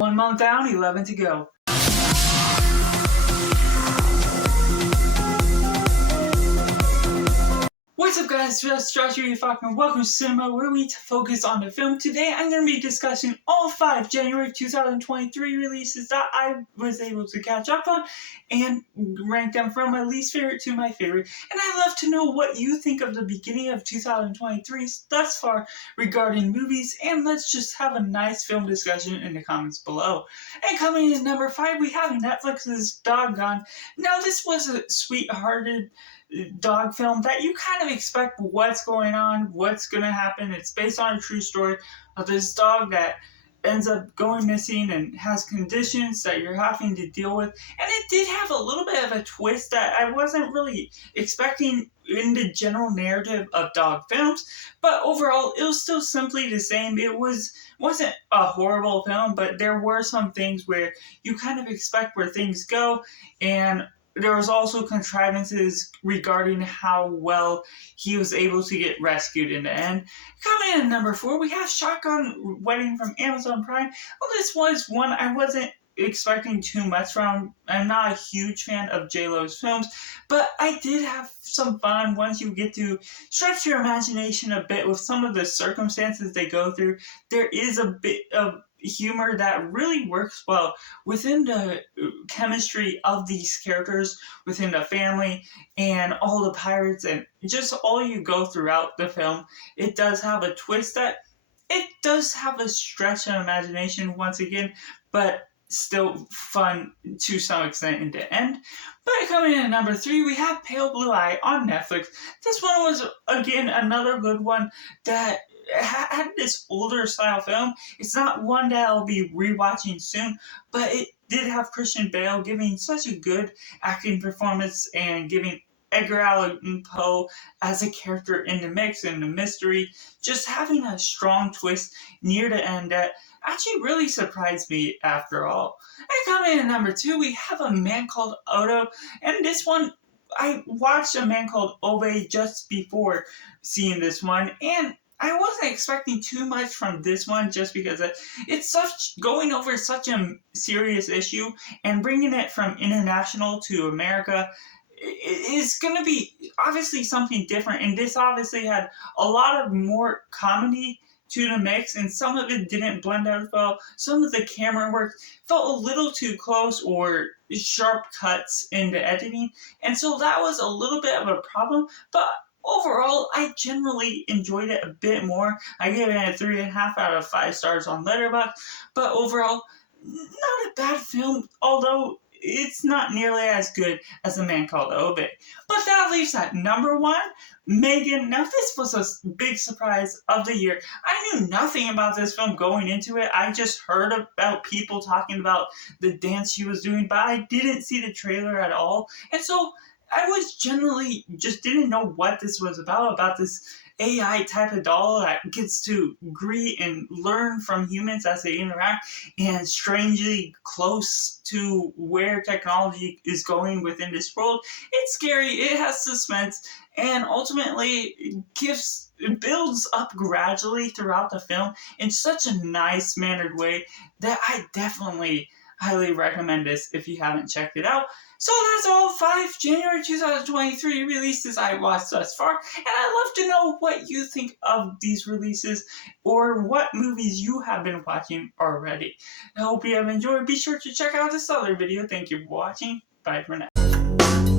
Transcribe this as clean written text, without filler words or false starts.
1 month down, 11 to go. What's up guys, it's Joshua Faulkner. Welcome to Cinema, where we focus on the film. Today I'm going to be discussing all 5 January 2023 releases that I was able to catch up on and rank them from my least favorite to my favorite. And I'd love to know what you think of the beginning of 2023 thus far regarding movies, and let's just have a nice film discussion in the comments below. And coming in at number 5, we have Netflix's Doggone. Now this was a sweethearted dog film that you kind of expect what's going on, what's going to happen. It's based on a true story of this dog that ends up going missing and has conditions that you're having to deal with. And it did have a little bit of a twist that I wasn't really expecting in the general narrative of dog films, but overall it was still simply the same. It wasn't a horrible film, but there were some things where you kind of expect where things go, and there was also contrivances regarding how well he was able to get rescued in the end. Coming in at number 4, we have Shotgun Wedding from Amazon Prime. Well, this was one I wasn't expecting too much from. I'm not a huge fan of J-Lo's films, but I did have some fun once you get to stretch your imagination a bit with some of the circumstances they go through. There is a bit of humor that really works well within the chemistry of these characters, within the family and all the pirates, and just all you go throughout the film. It does have a twist that it does have a stretch of imagination once again, but still fun to some extent in the end. But coming in at number 3, we have Pale Blue Eye on Netflix. This one was again another good one that had this older style film. It's not one that I'll be rewatching soon, but it did have Christian Bale giving such a good acting performance and giving Edgar Allan Poe as a character in the mix, and the mystery, just having a strong twist near the end that actually really surprised me after all. And coming in at number 2, we have A Man Called Otto, and this one, I watched A Man Called Ove just before seeing this one, and I wasn't expecting too much from this one just because it's going over such a serious issue, and bringing it from international to America is going to be obviously something different. And this obviously had a lot of more comedy to the mix, and some of it didn't blend out well. Some of the camera work felt a little too close or sharp cuts in the editing, and so that was a little bit of a problem. But overall, I generally enjoyed it a bit more. I gave it a 3.5 out of 5 stars on Letterboxd, but overall, not a bad film, although it's not nearly as good as A Man Called Ove. But that leaves at number 1, Megan. Now this was a big surprise of the year. I knew nothing about this film going into it. I just heard about people talking about the dance she was doing, but I didn't see the trailer at all. And so I was generally just didn't know what this was about this AI type of doll that gets to greet and learn from humans as they interact, and strangely close to where technology is going within this world. It's scary, it has suspense, and ultimately it builds up gradually throughout the film in such a nice mannered way that I definitely highly recommend this if you haven't checked it out. So that's all 5 January 2023 releases I watched thus far, and I'd love to know what you think of these releases or what movies you have been watching already. I hope you have enjoyed. Be sure to check out this other video. Thank you for watching. Bye for now.